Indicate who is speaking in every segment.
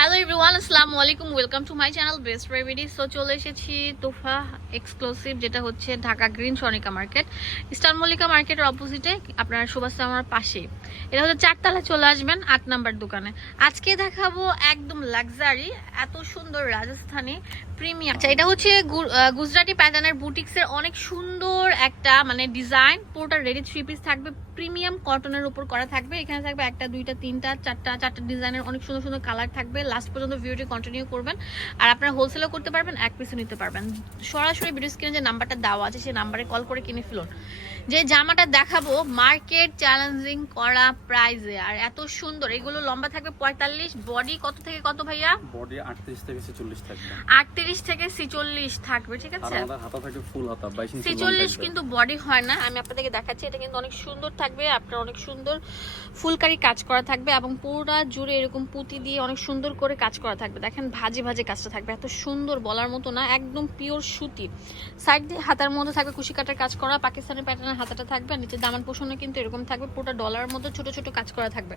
Speaker 1: Hello everyone আসসালামু আলাইকুম welcome to my channel best রেভিডি so চলে এসেছি তোফা এক্সক্লুসিভ যেটা হচ্ছে ঢাকা গ্রিন সনিকা মার্কেট ইস্টার্ন মল্লিকা মার্কেটের অপোজিটে আপনার সুভাষ আমার পাশে। এটা হচ্ছে চারতলা, চলে আসবেন আট নাম্বার দোকানে। আজকে দেখাবো একদম লাক্সারি এত সুন্দর রাজস্থানি প্রিমিয়াম আচ্ছা এটা হচ্ছে গুজরাটি প্যাটার্নের বুটিক্সের অনেক সুন্দর একটা মানে ডিজাইন পুরোটা রেডি থ্রি পিস থাকবে প্রিমিয়াম কটনের উপর করা থাকবে। এখানে থাকবে একটা, দুইটা, তিনটা, চারটা চারটা ডিজাইনের অনেক সুন্দর সুন্দর কালার থাকবে। লাস্ট পর্যন্ত ভিডিওটি কন্টিনিউ করবেন। আর আপনারা হোলসেলও করতে পারবেন, এক পিসও নিতে পারবেন। সরাসরি ভিডিও স্ক্রিনে যে নাম্বারটা দেওয়া আছে, সেই নাম্বারে কল করে কিনে ফেলুন। যে জামাটা দেখাবো মার্কেট চ্যালেঞ্জিং করা প্রাইজে আর এত সুন্দর এগুলো লম্বা থাকবে পঁয়তাল্লিশ বডি কত থেকে কত ভাইয়া?
Speaker 2: বডি আটত্রিশ থেকে ছেচল্লিশ থাকবে।
Speaker 1: আটত্রিশ থেকে ছিচল্লিশ থাকবে ঠিক আছে?
Speaker 2: আমাদের হাতা থাকে ফুল হাতা
Speaker 1: ছেচল্লিশ কিন্তু বডি হয় না আমি আপনাদেরকে দেখাচ্ছি এটা কিন্তু অনেক সুন্দর থাকবে আপনার অনেক সুন্দর ফুলকারি কাজ করা থাকবে এবং পুরোটা জুড়ে এরকম পুঁতি দিয়ে অনেক সুন্দর করে কাজ করা থাকবে। দেখেন ভাজে ভাজে কাজটা থাকবে এত সুন্দর বলার মতো না একদম পিওর সুতি। সাইড দিয়ে হাতার মধ্যে থাকবে কুশি কাটার কাজ করা পাকিস্তানি প্যাটার্নের হাতাটা থাকবে আর নিচে দামান পোষণে কিন্তু এরকম থাকবে। পুরোটা ডলারের মধ্যে ছোট ছোট কাজ করা থাকবে।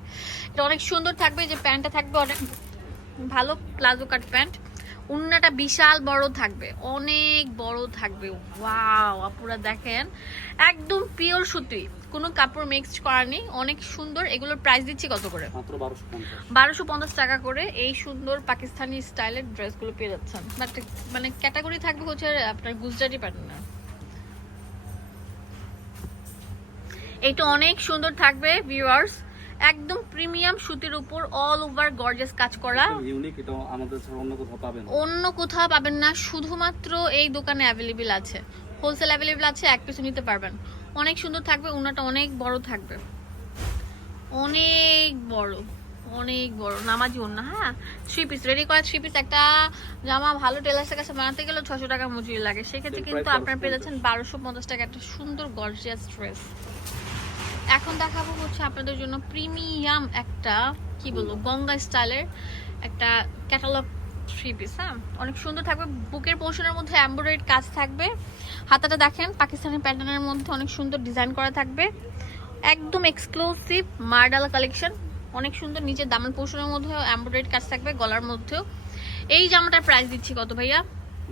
Speaker 1: এটা অনেক সুন্দর থাকবে যে প্যান্টটা থাকবে অনেক ভালো প্লাজো কাট প্যান্ট। উন্নাটা বিশাল বড় থাকবে অনেক বড় থাকবে। ওয়াও আপুরা দেখেন একদম পিওর সুতি। কোনো কাপড় মিক্সড করা নেই অনেক সুন্দর। এগুলোর প্রাইস দিচ্ছি কত করে?
Speaker 2: বারোশো পঞ্চাশ।
Speaker 1: বারোশো পঞ্চাশ টাকা করে এই সুন্দর পাকিস্তানি স্টাইলের ড্রেসগুলো পেয়ে যাচ্ছেন। বাট মানে ক্যাটাগরি থাকবে হচ্ছে আপনার গুজরাটি প্যাটার্নের এইটা অনেক সুন্দর থাকবে ভিউয়ার্স একদম প্রিমিয়াম সুতির উপর অল ওভার গর্জিয়াস কাজ করা।
Speaker 2: ইউনিক এটা আমাদের অন্য কোথাও পাবেন না।
Speaker 1: অন্য কোথাও পাবেন না শুধুমাত্র এই দোকানে অ্যাভেলেবেল আছে। হোলসেল অ্যাভেলেবেল আছে এক পিছু নিতে পারবেন। অনেক সুন্দর থাকবে উনাটা অনেক বড় থাকবে। অনেক বড় অনেক বড়। নামাজি ওন্না হ্যাঁ? থ্রি পিস রেডি করা থ্রি পিস একটা জামা ভালো টেলার্সের কাছে বানাতে গেলে ছশো টাকা মজুরি লাগে। সেক্ষেত্রে কিন্তু আপনার পেয়ে যাচ্ছেন বারোশো পঞ্চাশ টাকা একটা সুন্দর গর্জিয়াস ড্রেস এখন দেখাবো হচ্ছে আপনাদের জন্য প্রিমিয়াম একটা, কি বলব, গঙ্গা স্টাইলের একটা ক্যাটালগ থ্রি পিস হ্যাঁ? অনেক সুন্দর থাকবে, বুকের পোর্শনের মধ্যে এমব্রয়ডারিড কাজ থাকবে। হাতাটা দেখেন, পাকিস্তানি প্যাটার্নের মধ্যে অনেক সুন্দর ডিজাইন করা থাকবে। একদম এক্সক্লুসিভ মার্ডাল কালেকশন অনেক সুন্দর নিচের দামের পোর্শনের মধ্যেও এমব্রয়ডারিড কাজ থাকবে, গলার মধ্যেও। এই জামাটার প্রাইস দিচ্ছি কত ভাইয়া?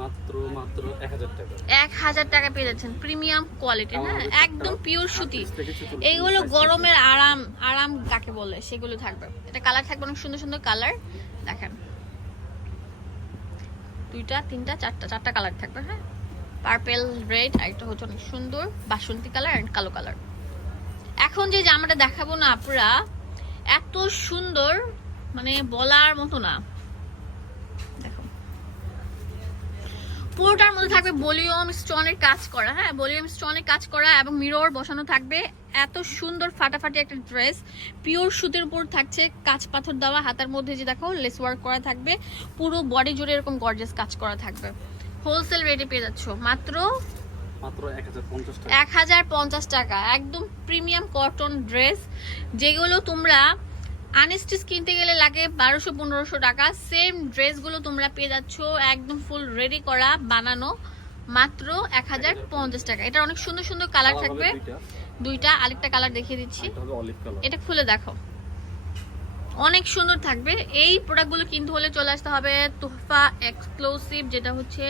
Speaker 2: মাত্র মাত্র এক হাজার টাকা।
Speaker 1: এক হাজার টাকা পেয়ে যাচ্ছেন। প্রিমিয়াম কোয়ালিটি হ্যাঁ একদম পিওর সুতি।
Speaker 2: 38 থেকে 46
Speaker 1: এইগুলো গরমের আরাম আরাম কাকে বলে? সেগুলো থাকবে। এটা কালার থাকবে অনেক সুন্দর সুন্দর কালার দেখেন। দুইটা তিনটা চারটা চারটা কালার থাকবে হ্যাঁ? পার্পেল রেড আর একটা হচ্ছে অনেক সুন্দর বাসন্তী কালার অ্যান্ড কালো কালার এখন যে জামাটা দেখাবো না আপুরা এত সুন্দর মানে বলার মতো না দেখো পুরোটার মধ্যে থাকবে ভলিউম স্টোনের কাজ করা হ্যাঁ? ভলিউম স্টোনের কাজ করা এবং মিরর বসানো থাকবে। এত সুন্দর ফাটাফাটি একটা ড্রেস। পিওর সুতির উপর থাকছে কাজ পাথর দেওয়া হাতার মধ্যে যে দেখো লেস ওয়ার্ক করা থাকবে। পুরো বডি জুড়ে এরকম গর্জিয়াস কাজ করা থাকবে। হোলসেল রেটে পেয়ে যাচ্ছ। মাত্র
Speaker 2: এক হাজার পঞ্চাশ টাকা।
Speaker 1: একদম প্রিমিয়াম কটন ড্রেস যেগুলো তোমরা আনস্টিচ কিনতে গেলে লাগে বারোশো পনেরোশো টাকা। সেম ড্রেসগুলো তোমরা পেয়ে যাচ্ছ একদম ফুল রেডি করা বানানো মাত্র এক হাজার পঞ্চাশ টাকা। এটা অনেক সুন্দর সুন্দর কালার থাকবে।
Speaker 2: দুইটা।
Speaker 1: আরেকটা কালার দেখিয়ে দিচ্ছি।
Speaker 2: এটা
Speaker 1: খুলে দেখো। অনেক সুন্দর থাকবে। এই প্রোডাক্টগুলো কিনতে হলে চলে আসতে হবে তোফা এক্সক্লুসিভ যেটা হচ্ছে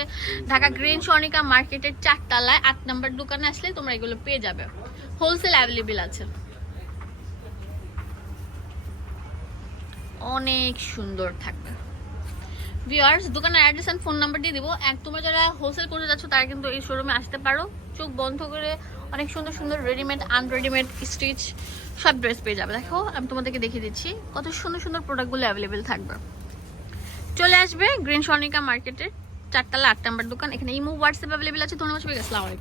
Speaker 1: ঢাকা গ্রিন স্বর্ণিকা মার্কেটের চারতলায় আট নাম্বার দোকানে আসলে তোমরা এগুলো পেয়ে যাবে। হোলসেল অ্যাভেলেবেল আছে। অনেক সুন্দর থাকবে। ভিউয়ার্স দোকানের অ্যাড্রেস অ্যান্ড ফোন নাম্বার দিয়ে দিব। এক তোমরা যারা হোলসেল করতে যাচ্ছ, তারা কিন্তু এই শোরুমে আসতে পারো। চোখ বন্ধ করে অনেক সুন্দর সুন্দর রেডিমেড আনরেডিমেড স্টিচ সব ড্রেস পেয়ে যাবে। দেখো, আমি তোমাদেরকে দেখিয়ে দিচ্ছি কত সুন্দর সুন্দর প্রোডাক্টগুলো অ্যাভেলেবেল থাকবে। চলে আসবে গ্রিন স্বর্ণিকা মার্কেটের চারতলা আট নাম্বার দোকান। এখানে ইমো হোয়াটসঅ্যাপ অ্যাভেলেবেল আছে। ধন্যবাদ সবাইকে। আসসালামু আলাইকুম।